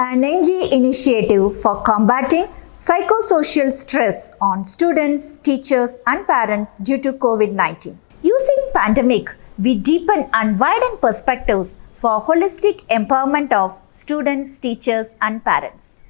an NG initiative for combating psychosocial stress on students, teachers and parents due to COVID-19. Using pandemic, we deepen and widen perspectives for holistic empowerment of students, teachers and parents.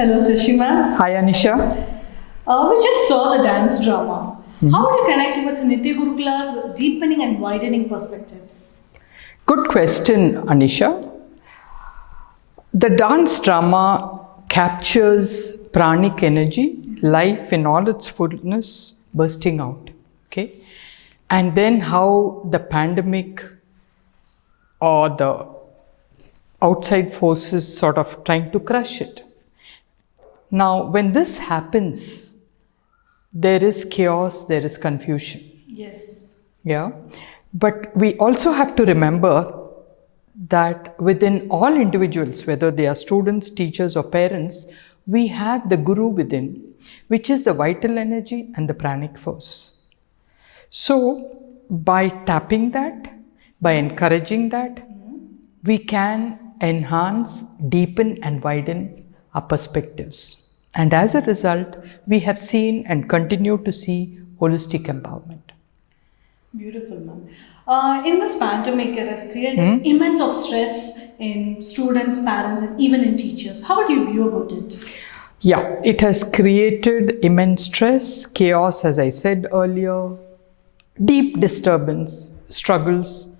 Hello, Sashi ma'am. Hi, Anisha. We just saw the dance drama. How would you connect with Nitya Gurukula's deepening and widening perspectives? Good question, Anisha. The dance drama captures pranic energy, life in all its fullness bursting out. Okay? And then how the pandemic or the outside forces sort of trying to crush it. Now, when this happens, there is chaos, there is confusion. Yes. Yeah. But we also have to remember that within all individuals, whether they are students, teachers, or parents, we have the Guru within, which is the vital energy and the pranic force. So, by tapping that, by encouraging that, we can enhance, deepen, and widen our perspectives. And as a result, we have seen and continue to see holistic empowerment. Beautiful, ma'am. In this pandemic, it has created immense of stress in students, parents, and even in teachers. How would you view about it? Yeah, it has created immense stress, chaos, as I said earlier, deep disturbance, struggles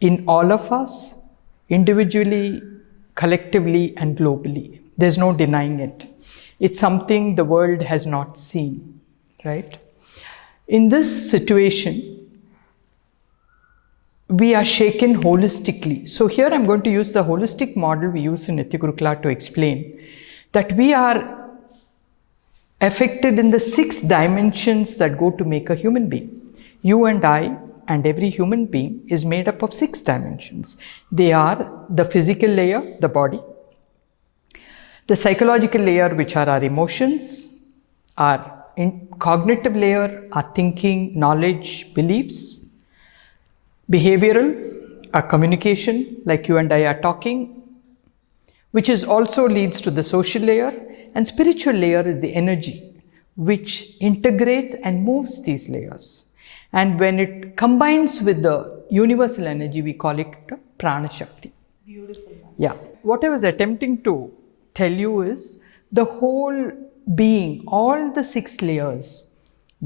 in all of us, individually, collectively, and globally. There's no denying it. It's something the world has not seen, right? In this situation, we are shaken holistically. So here I'm going to use the holistic model we use in Nitya Gurukula to explain that we are affected in the 6 dimensions that go to make a human being. You and I and every human being is made up of 6 dimensions. They are the physical layer, the body, the psychological layer, which are our emotions, our cognitive layer, our thinking, knowledge, beliefs, behavioral, our communication, like you and I are talking, which is also leads to the social layer, and spiritual layer is the energy, which integrates and moves these layers. And when it combines with the universal energy, we call it Prana Shakti. Beautiful. Yeah. What I was attempting to tell you is the whole being, all the 6 layers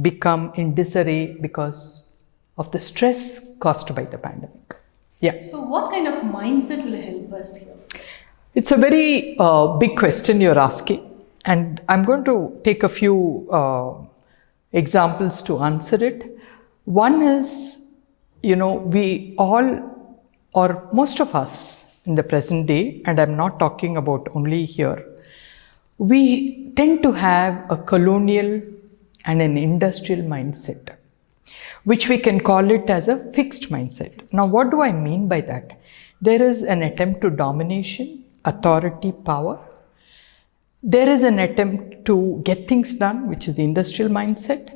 become in disarray because of the stress caused by the pandemic. Yeah. So what kind of mindset will help us here? It's a very big question you're asking. And I'm going to take a few examples to answer it. One is, we all, or most of us in the present day, and I'm not talking about only here, we tend to have a colonial and an industrial mindset, which we can call it as a fixed mindset. Now, what do I mean by that? There is an attempt to domination, authority, power. There is an attempt to get things done, which is the industrial mindset.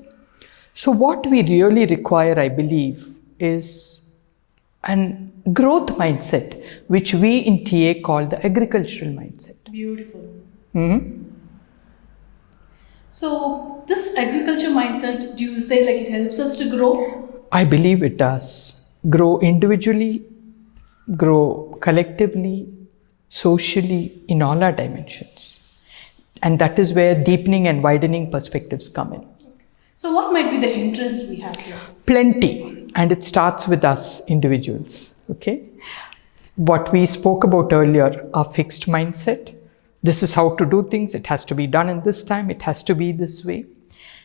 So what we really require, I believe, is an growth mindset, which we in TA call the agricultural mindset. Beautiful. Mm-hmm. So this agriculture mindset, do you say like it helps us to grow? I believe it does. Grow individually, grow collectively, socially, in all our dimensions. And that is where deepening and widening perspectives come in. So what might be the hindrance we have here? Plenty. And it starts with us individuals. Okay. What we spoke about earlier, our fixed mindset. This is how to do things. It has to be done in this time. It has to be this way.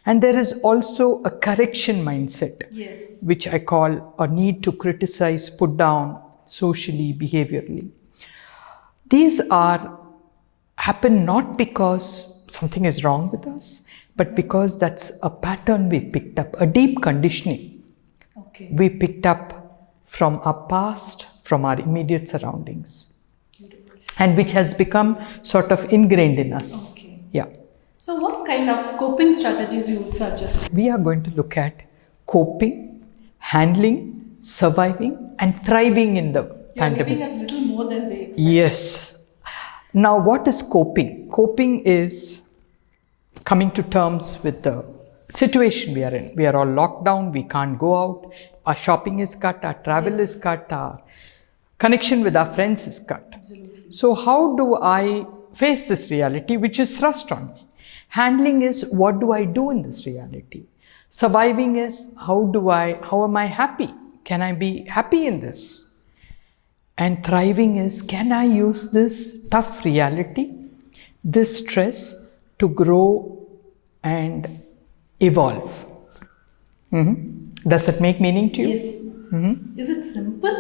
And there is also a correction mindset, Yes, which I call a need to criticize, put down socially, behaviorally. These happen not because something is wrong with us, but because that's a pattern we picked up, a deep conditioning okay. we picked up from our past, from our immediate surroundings, and which has become sort of ingrained in us. Okay. Yeah. So what kind of coping strategies you would suggest? We are going to look at coping, handling, surviving, and thriving in the You're pandemic. giving us little more than we expect. Yes. Now, what is coping? Coping is coming to terms with the situation we are in. We are all locked down, we can't go out, our shopping is cut, our travel is cut, our connection with our friends is cut. Absolutely. So how do I face this reality which is thrust on me? Handling is, what do I do in this reality? Surviving is, how am I happy? Can I be happy in this? And thriving is, can I use this tough reality, this stress, to grow and evolve? Mm-hmm. Does that make meaning to you? Yes. Mm-hmm. Is it simple?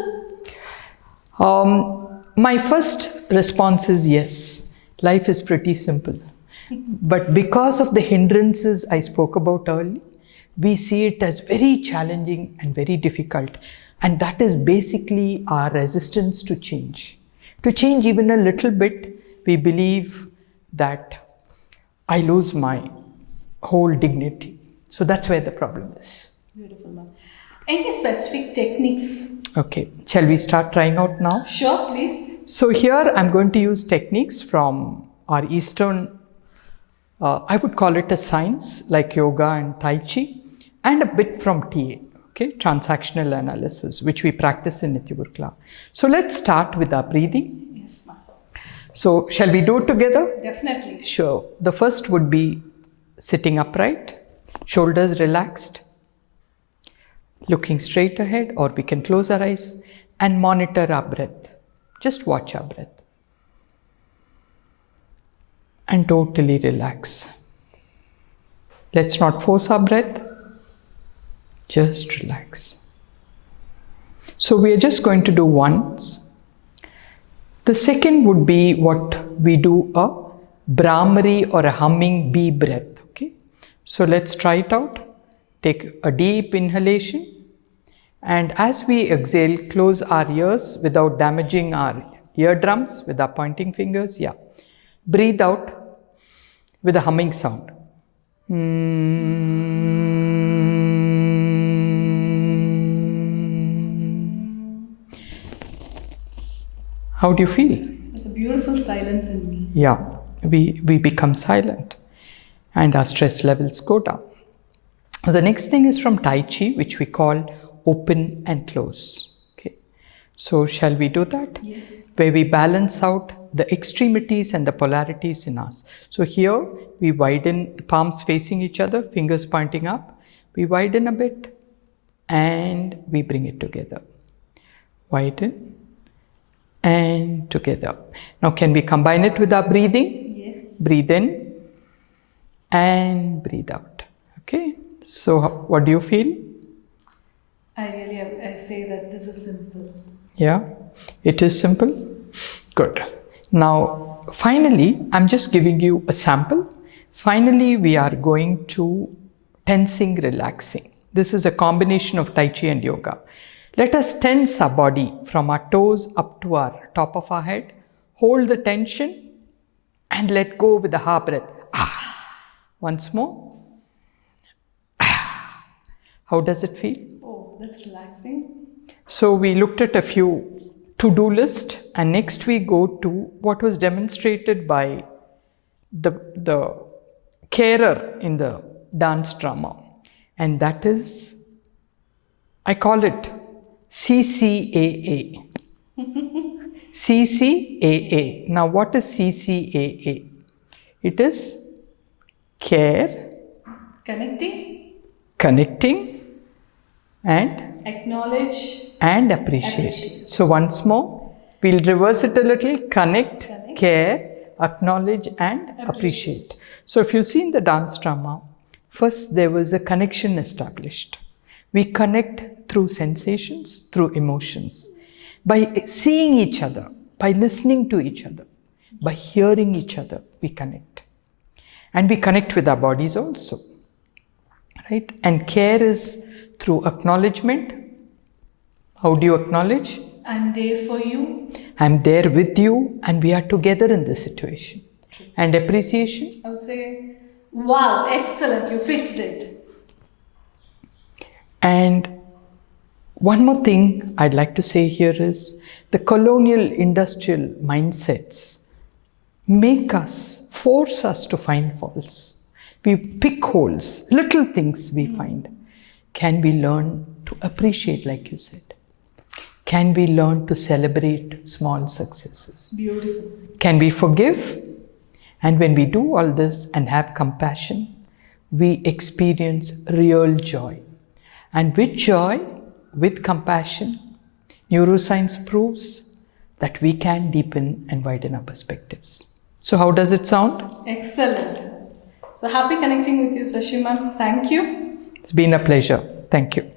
My first response is yes. Life is pretty simple. But because of the hindrances I spoke about earlier, we see it as very challenging and very difficult. And that is basically our resistance to change. To change even a little bit, we believe that I lose my whole dignity. So that's where the problem is. Beautiful, ma'am. Any specific techniques? Okay, shall we start trying out now? Sure, please. So here I'm going to use techniques from our Eastern, I would call it a science like yoga and Tai Chi, and a bit from TA. Okay, transactional analysis, which we practice in Nitya Gurukula. So let's start with our breathing. Yes, ma'am. So shall we do it together? Definitely. Sure. The first would be sitting upright, shoulders relaxed, looking straight ahead, or we can close our eyes and monitor our breath. Just watch our breath. And totally relax. Let's not force our breath. Just relax. So we are just going to do once. The second would be what we do, a Brahmari or a humming bee breath. Okay. So let's try it out. Take a deep inhalation. And as we exhale, close our ears without damaging our eardrums with our pointing fingers. Yeah. Breathe out with a humming sound. How do you feel? There's a beautiful silence in me. Yeah, we become silent and our stress levels go down. The next thing is from Tai Chi, which we call open and close. Okay, so shall we do that? Yes. Where we balance out the extremities and the polarities in us. So here we widen, palms facing each other, fingers pointing up. We widen a bit and we bring it together. Widen and together. Now can we combine it with our breathing? Yes. Breathe in and breathe out. Okay, so what do you feel? I say that this is simple. Yeah, it is simple. Good. Now, finally, I'm just giving you a sample. Finally, we are going to tensing, relaxing. This is a combination of Tai Chi and yoga. Let us tense our body from our toes up to our top of our head. Hold the tension and let go with the ha breath. Once more. How does it feel? Oh, that's relaxing. So we looked at a few to-do list, and next we go to what was demonstrated by the carer in the dance drama, and that is, I call it CCAA. CCAA. Now what is CCAA? It is care, connecting and Acknowledge, appreciate. So once more, we'll reverse it a little. Connect, care, acknowledge and appreciate. So if you see in the dance drama, first there was a connection established. We connect through sensations, through emotions, by seeing each other, by listening to each other, by hearing each other, we connect. And we connect with our bodies also, right? And care is through acknowledgement. How do you acknowledge? I'm there for you. I'm there with you and we are together in this situation. And appreciation? I would say, wow, excellent, you fixed it. And one more thing I'd like to say here is the colonial industrial mindsets force us to find faults. We pick holes, little things we find. Can we learn to appreciate, like you said? Can we learn to celebrate small successes? Beautiful. Can we forgive? And when we do all this and have compassion, we experience real joy. And with joy, with compassion, neuroscience proves that we can deepen and widen our perspectives. So how does it sound? Excellent. So happy connecting with you, Sashiman. Thank you. It's been a pleasure. Thank you.